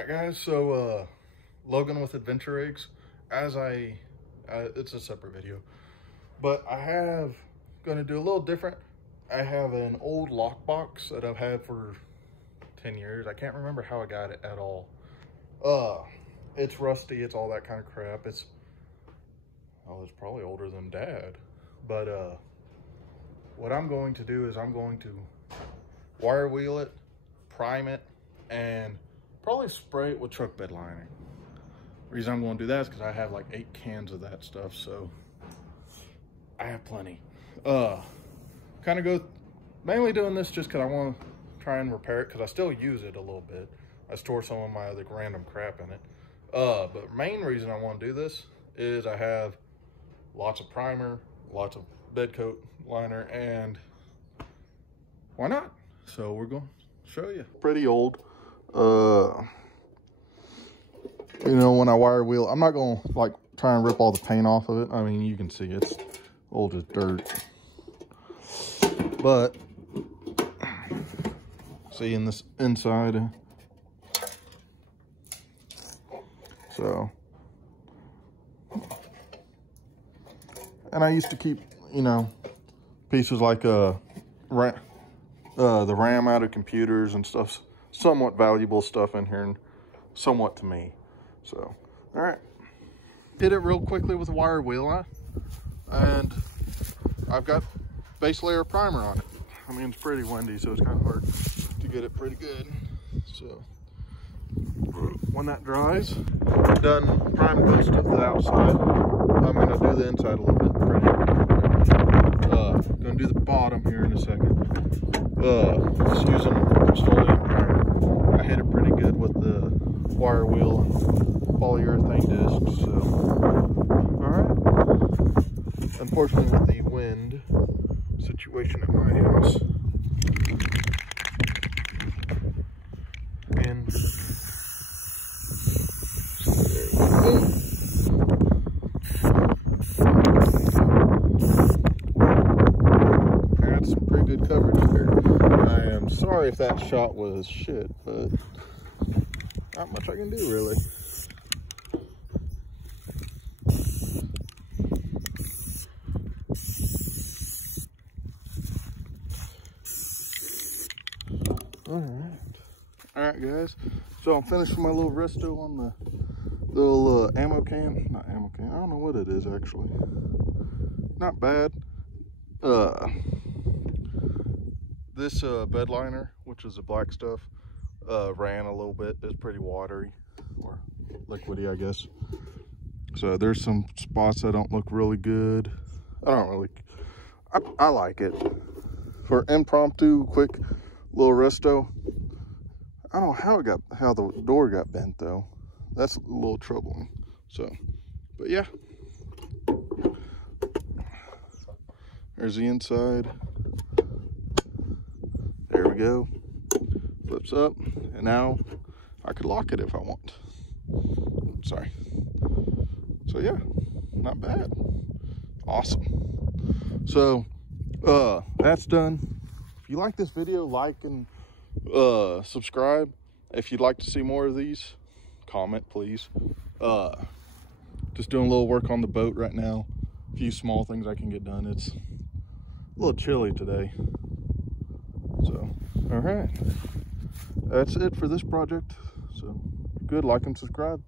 Alright guys, so Logan with Adventure Eggs, it's a separate video, but I have gonna do a little different. I have an old lockbox that I've had for 10 years. I can't remember how I got it at all. It's rusty, it's all that kind of crap. It's probably older than Dad. But what I'm going to do is I'm going to wire wheel it, prime it, and probably spray it with truck bed lining. The reason I'm going to do that is because I have like 8 cans of that stuff, so I have plenty. Kind of go mainly doing this just because I want to try and repair it, because I still use it a little bit. I store some of my other random crap in it. But the main reason I want to do this is I have lots of primer, lots of bed coat liner, and why not? So we're going to show you. Pretty old. You know, when I wire wheel, I'm not gonna like try and rip all the paint off of it. I mean, you can see it's old as dirt, but see in this inside, so, and I used to keep, you know, pieces like the RAM out of computers and stuff, somewhat valuable stuff in here, and somewhat to me. So, all right, hit it real quickly with a wire wheel, and I've got base layer primer on it. I mean, it's pretty windy, so it's kind of hard to get it pretty good. So when that dries, I've done primed most of the outside. I'm gonna do the inside a little bit pretty. Gonna do the bottom here in a second. Just using Rust-Oleum primer. I hit it pretty good with the wire wheel and polyurethane discs. So, all right. Unfortunately, with the wind situation at my house, and there we go. That's some pretty good coverage there. I am sorry if that shot was shit, but not much I can do, really. All right, guys. So I'm finished with my little resto on the little ammo can. Not ammo can. I don't know what it is actually. Not bad. This bed liner, which is the black stuff, ran a little bit. It's pretty watery or liquidy, I guess. So there's some spots that don't look really good. I like it for impromptu, quick little resto. I don't know how the door got bent though. That's a little troubling. So, but yeah. There's the inside. There we go. Flips up, and now I could lock it if I want. Sorry. So yeah, not bad. Awesome. So that's done. If you like this video, like and subscribe. If you'd like to see more of these, comment please. Just doing a little work on the boat right now. A few small things I can get done. It's a little chilly today. So, all right, that's it for this project. So good, like and subscribe.